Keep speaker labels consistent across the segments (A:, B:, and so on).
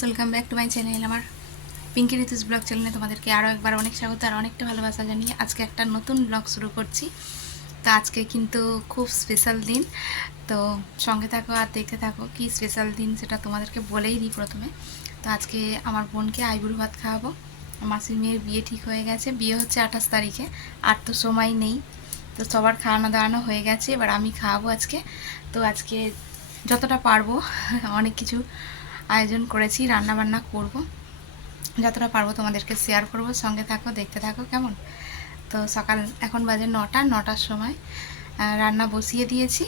A: Friends welcome back to my channel আমার Pinki ঋতুস blog চ্যানেলে তোমাদেরকে আরও একবার অনেক স্বাগত আর অনেকটা ভালোবাসা জানিয়ে আজকে একটা নতুন ব্লগ শুরু করছি। তো আজকে কিন্তু খুব স্পেশাল দিন। তো সঙ্গে থাকো আর দেখতে থাকো কি স্পেশাল দিন সেটা তোমাদেরকে বলেই দিই প্রথমে। তো আজকে আমার বোনকে আইবুড়ো ভাত খাওয়াবো। মাসির মেয়ের বিয়ে ঠিক হয়ে গেছে। বিয়ে হচ্ছে আঠাশ তারিখে, আর তো সময় নেই। তো সবার খাওয়ানো দাওয়ানো হয়ে গেছে, এবার আমি খাওয়াবো আজকে। তো আজকে যতটা পারব, অনেক কিছু আয়োজন করেছি রান্না বান্না করব। যতটা পারব তোমাদেরকে শেয়ার করব, সঙ্গে থাকো, দেখতে থাকো, কেমন? তো সকাল, এখন বাজে নটা, নটার সময় রান্না বসিয়ে দিয়েছি।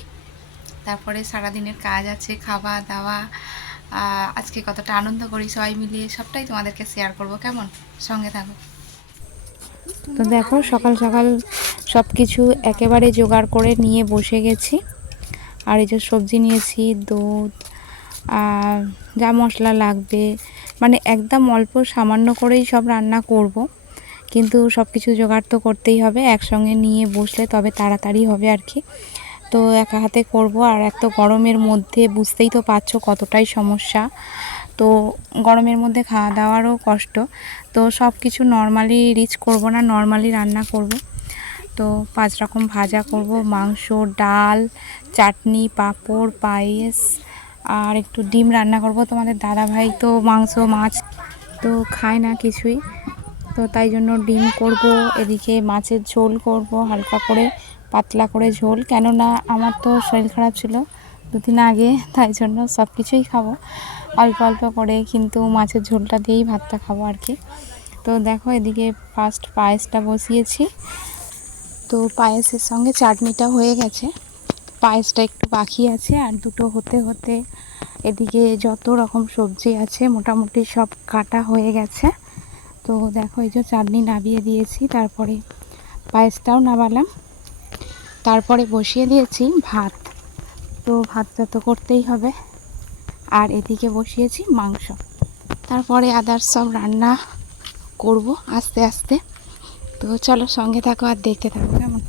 A: তারপরে সারাদিনের কাজ আছে, খাওয়া, দাওয়া আজকে কতটা আনন্দ করি, সবাই মিলিয়ে সবটাই তোমাদেরকে শেয়ার করব, কেমন? সঙ্গে থাকো। তো দেখো, সকাল সকাল সব কিছু একেবারে জোগাড় করে নিয়ে বসে গেছি। আর এই যে সবজি নিয়েছি, দুধ, আর যা মশলা লাগবে। মানে একদম অল্প সামান্য করেই সব রান্না করব। কিন্তু সব কিছু জোগাড় তো করতেই হবে, একসঙ্গে নিয়ে বসলে তবে তাড়াতাড়ি হবে আর কি। তো একা হাতে করব আর এত গরমের মধ্যে বুঝতেই তো পারছ কতটাই সমস্যা। তো গরমের মধ্যে খাওয়া দাওয়ারও কষ্ট। তো সব কিছু নর্মালি রিচ করব না নর্মালি রান্না করব। তো পাঁচ রকম ভাজা করব, মাংস, ডাল, চাটনি, পাঁপড়, পায়েস আর একটু ডিম রান্না করব। তোমাদের দাদা ভাই তো মাংস, মাছ তো খায় না কিছুই। তো তাই জন্য ডিম করব, এদিকে মাছের ঝোল করব, হালকা করে, পাতলা করে ঝোল। কেননা আমার তো শরীর খারাপ ছিল দুদিন আগে, তাই জন্য সব কিছুই খাব। অল্প অল্প করে কিন্তু মাছের ঝোলটা দিয়েই ভাতটা খাব আর কি। তো দেখো এদিকে ফার্স্ট পায়েসটা বসিয়েছি। তো পায়েসের সঙ্গে চাটনিটা হয়ে গেছে। পায়েসটা একটু বাকি আছে আর দুটো হতে হতে এদিকে যত রকম সবজি আছে মোটামুটি সব কাটা হয়ে গেছে। তো দেখো এই যে চাটনি নাবিয়ে দিয়েছি, তারপরে পায়েসটাও নাবালাম। তারপরে বসিয়ে দিয়েছি ভাত। তো ভাতটা তো করতেই হবে। আর এদিকে বসিয়েছি মাংস। তারপরে আদার্স সব রান্না করব আস্তে আস্তে। তো চলো সঙ্গে থাকো আর দেখতে থাকো কেমন।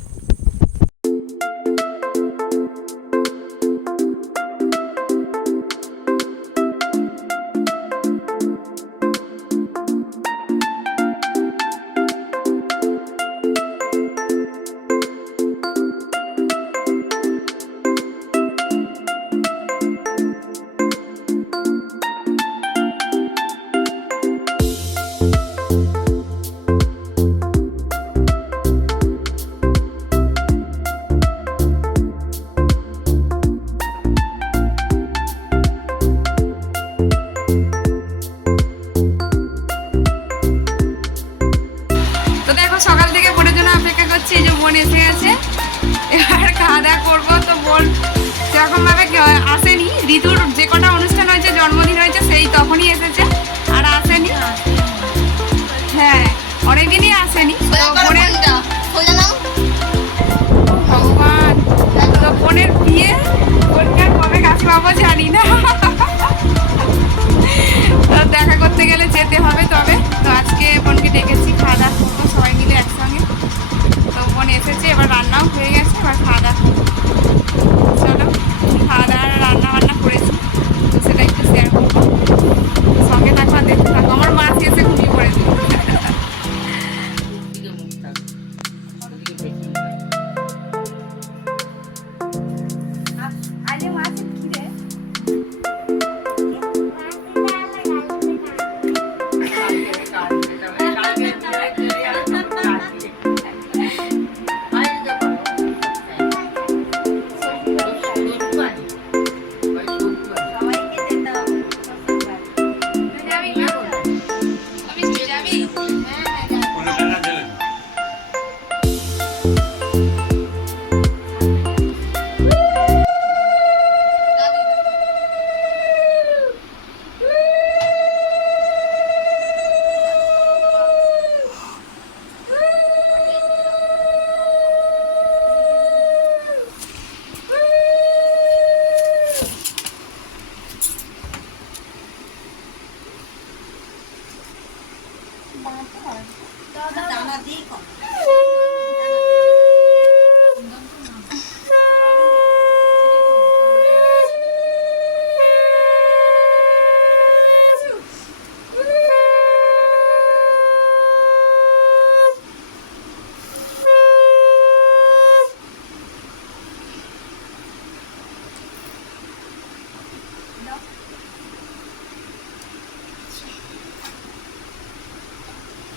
A: সেরকমভাবে আসেনি। ঋতুর যে কটা অনুষ্ঠান হয়েছে জন্মদিন হয়েছে সেই তখনই এসেছে। আর আসেনি। হ্যাঁ অনেকদিনই আসেনি। ভগবান তো বোনের বিয়ে। কবে কাছে পাবো জানি না।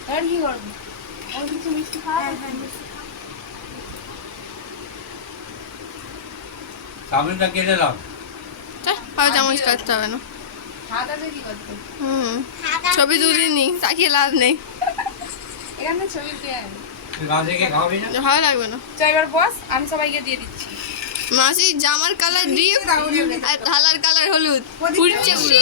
A: এবার কি করবি ওর কিছু মিষ্টি খাওয়া
B: চাউমিনটা কেটে দাও
C: চামচ কাটতে হবে না। হুম। ছবি তুলিনি তাকিয়ে লাভ নেই।
A: এখানে ছবি
C: ভালো লাগবে না।
A: তো এবার বস আমি সবাইকে দিয়ে দিচ্ছি।
C: মাসি জামার কালার ডিপ আর থালার কালার হলুদ। ফুটছে পুরো।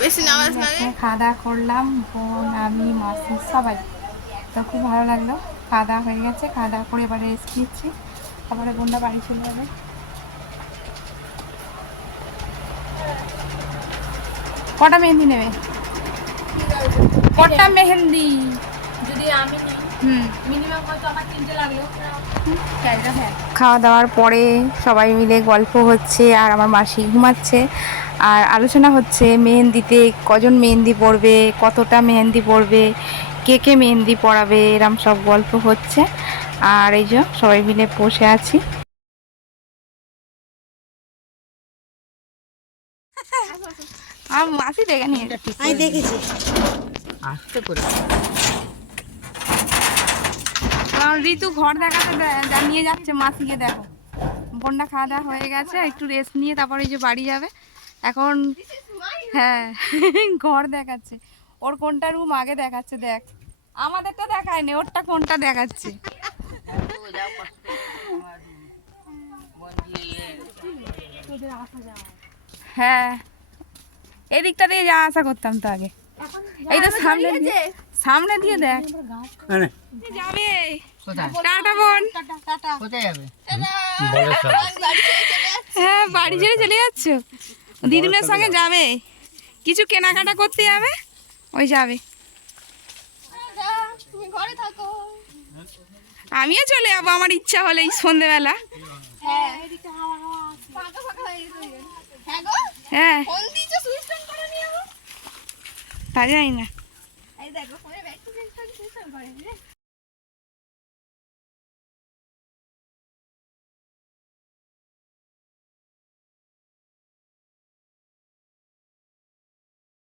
C: বেশি নামাজ না
A: খাওয়া দাওয়া করলাম বোন আমি মাসি সবাই। তো খুব ভালো লাগল। খাওয়া দাওয়া হয়ে গেছে খাওয়া দাওয়া করে এবারে রেস্ট নিচ্ছি। তারপরে বোনটা বাড়ি চলে যাবে। কটা মেহেন্দি নেবে? কটা মেহেন্দি?
C: যদি আমি
A: হুম।
C: মিনিমাম হয়তো আমার তিনটে লাগল।
A: খাওয়া দাওয়ার পরে সবাই মিলে গল্প হচ্ছে আর আমার মাসি ঘুমাচ্ছে। আর আলোচনা হচ্ছে মেহেন্দিতে কজন মেহেন্দি পড়বে কতটা মেহেন্দি পড়বে কে কে মেহেন্দি পড়াবে এরম সব গল্প হচ্ছে। আর এই যে সবাই মিলে বসে আছি। আর মাসি দেখে নিয়ে
D: আমি দেখেছি।
A: কারণ ঋতু ঘর দেখাতে নিয়ে যাচ্ছে মাসিকে দেখো। বোনটা খাওয়া দাওয়া হয়ে গেছে একটু রেস্ট নিয়ে তারপরে এই যে বাড়ি যাবে। এখন হ্যাঁ ঘর দেখাচ্ছে। ওর কোনটা রুম আগে দেখাচ্ছে দেখ। আমাদেরটা দেখায়নি ওরটা কোনটা দেখাচ্ছে? হ্যাঁ এই দিকটা দিয়ে যা আশা করতাম তো আগে। এই তো সামনে দিয়ে সামনে দিয়ে দেখ। যাবে। টাটা বোন।
B: বলে সব।
A: হ্যাঁ বাড়ি ছেড়ে চলে যাচ্ছ? দিদিনের সঙ্গে যাবে? কিছু কেনাকাটা করতে যাবে? ওই যাবে।
C: তুমি ঘরে থাকো
A: আমিও চলে যাব আমার ইচ্ছা হলে এই সন্ধেবেলা।
C: হ্যাঁ।
A: তা
C: যাই হয়ে